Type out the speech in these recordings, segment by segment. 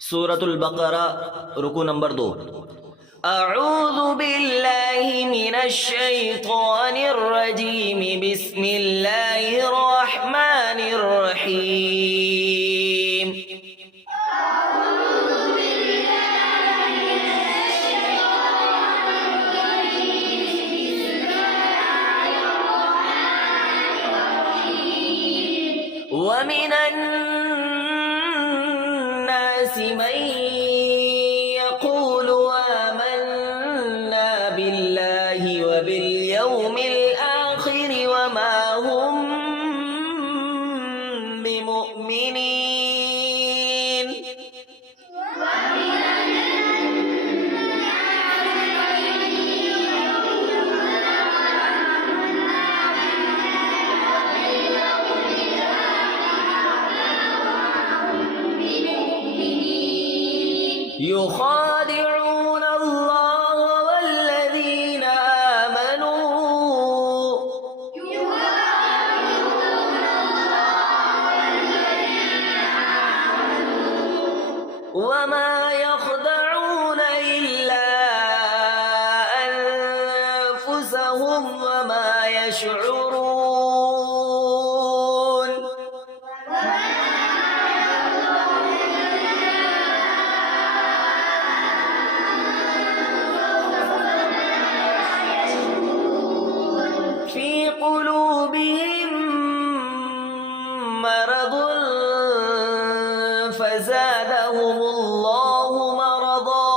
सूरतुल बकरा रुकू नंबर 2। अऊज़ु बिल्लाहि मिनश शैतानिर रजीम बिस्मिल्लाहिर रहमानिर रहीम। वमिनन नासि मन यक़ूलु आमन्ना बिल्लाहि व बिल यौमिल आखिर वमा हुम बिमुमिनीन। युखादिऊन अल्लाह वल्लज़ीन आमनू वमा यख़दऊन इल्ला अनफुसहुम वमा यशऊरून। في قلوبهم مرض فزادهم الله مرضا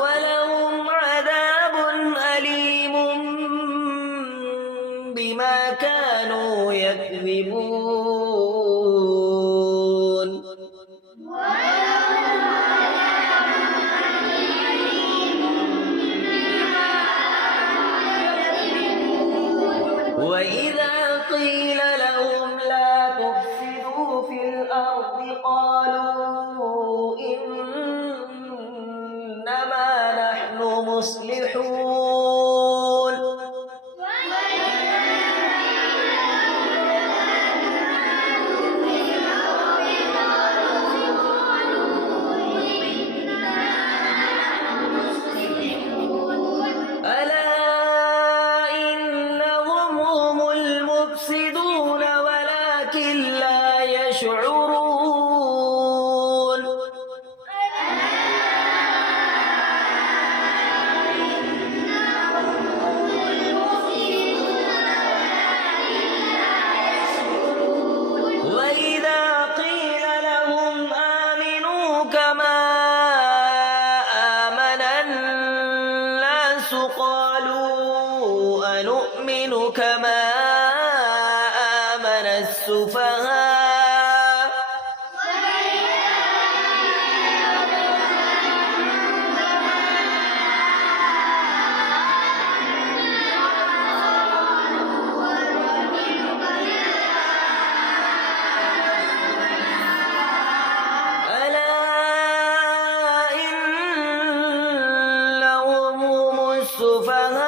ولهم عذاب أليم بما كانوا يكذبون। وإذا قيل لهم لا تفسدوا في الأرض قالوا إنما نحن مصلحون ألا إنهم هم المفسدون ولكن لا يشعرون। وإذا قيل لهم آمنوا كما آمن الناس قالوا أنؤمن كما آمن السفهاء ألا إنهم هم السفهاء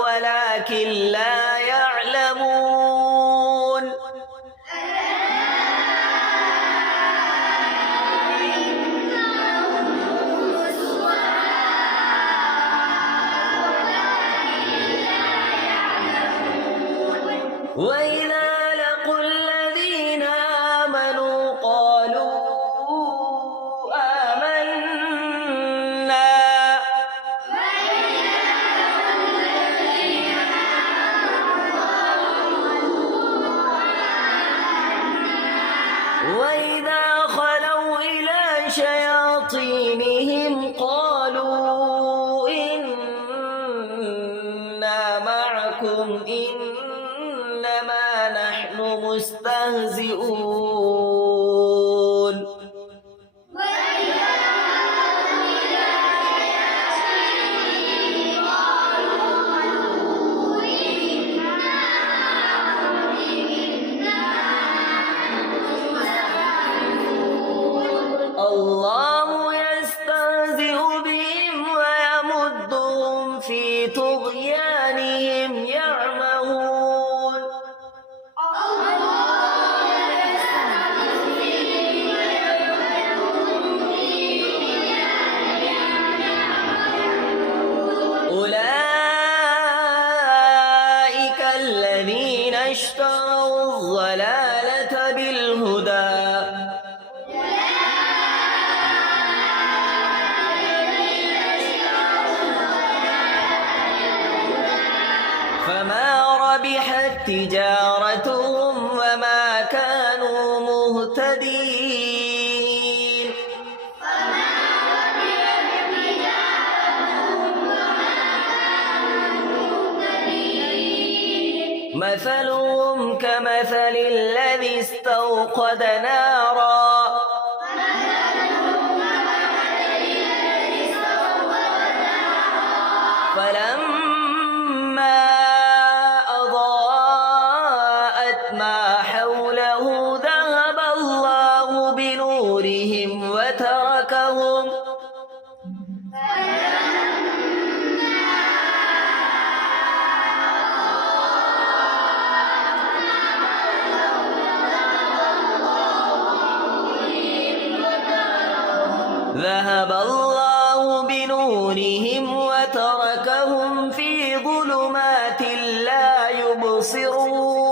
ولكن لا يعلمون। وإذا لقوا الذين آمنوا قالوا آمنا وإذا خلوا إلى شياطينهم قالوا إنا معكم إنما نحن مستهزئون۔ الله يستهزئ بهم اشتروا الضلالة بالهدى فما ربحت تجارتهم وما كانوا مهتدين مثلهم كمثل الذي استوقد نارا فلما أضاءت ما حوله ذهب الله بنورهم وتركهم في ظلمات لا يبصرون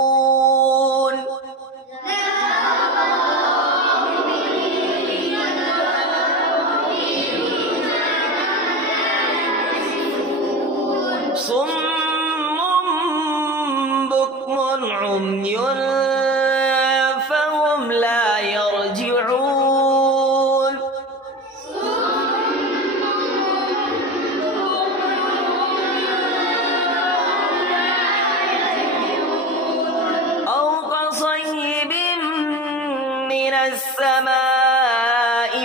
صم بكم عمي فهم لا يرجعون أو كصيب من السماء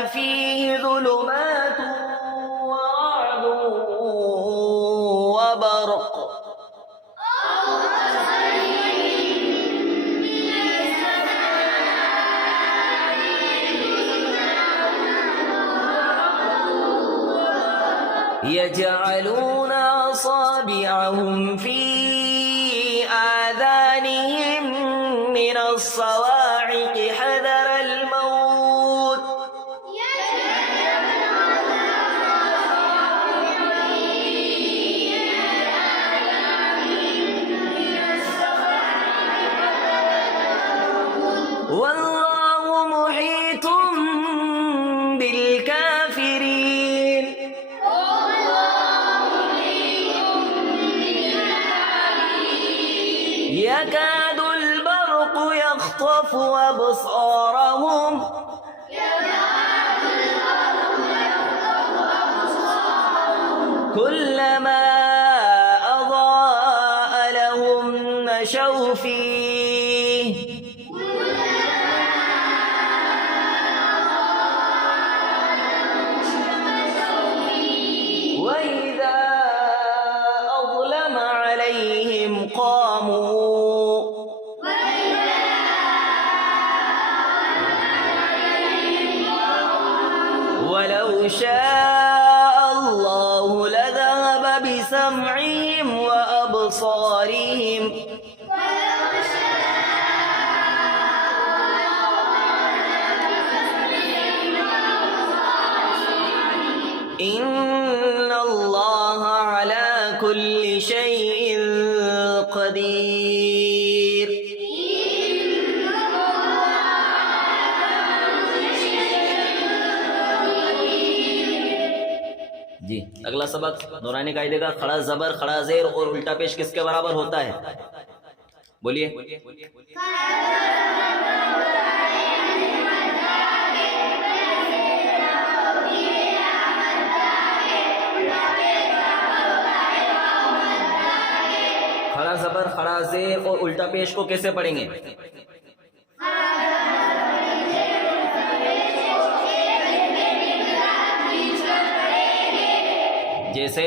فيه ظلمات ورعد وبرق يجعلون أصابعهم في آذانهم من الصواعق حذر الموت والله محيط بالكافرين يكاد البرق يخطف أبصارهم كلما أضاء لهم مشوا فيه وإذا أظلم عليهم قاموا ولو شاء الله لذهب بسمعهم وأبصارهم إن الله على كل شيء قدير जी अगला सबक नूरानी कायदे का खड़ा जबर खड़ा जेर और उल्टा पेश किसके बराबर होता है बोलिए खड़ा जबर खड़ा जेर और उल्टा पेश को कैसे पढ़ेंगे जैसे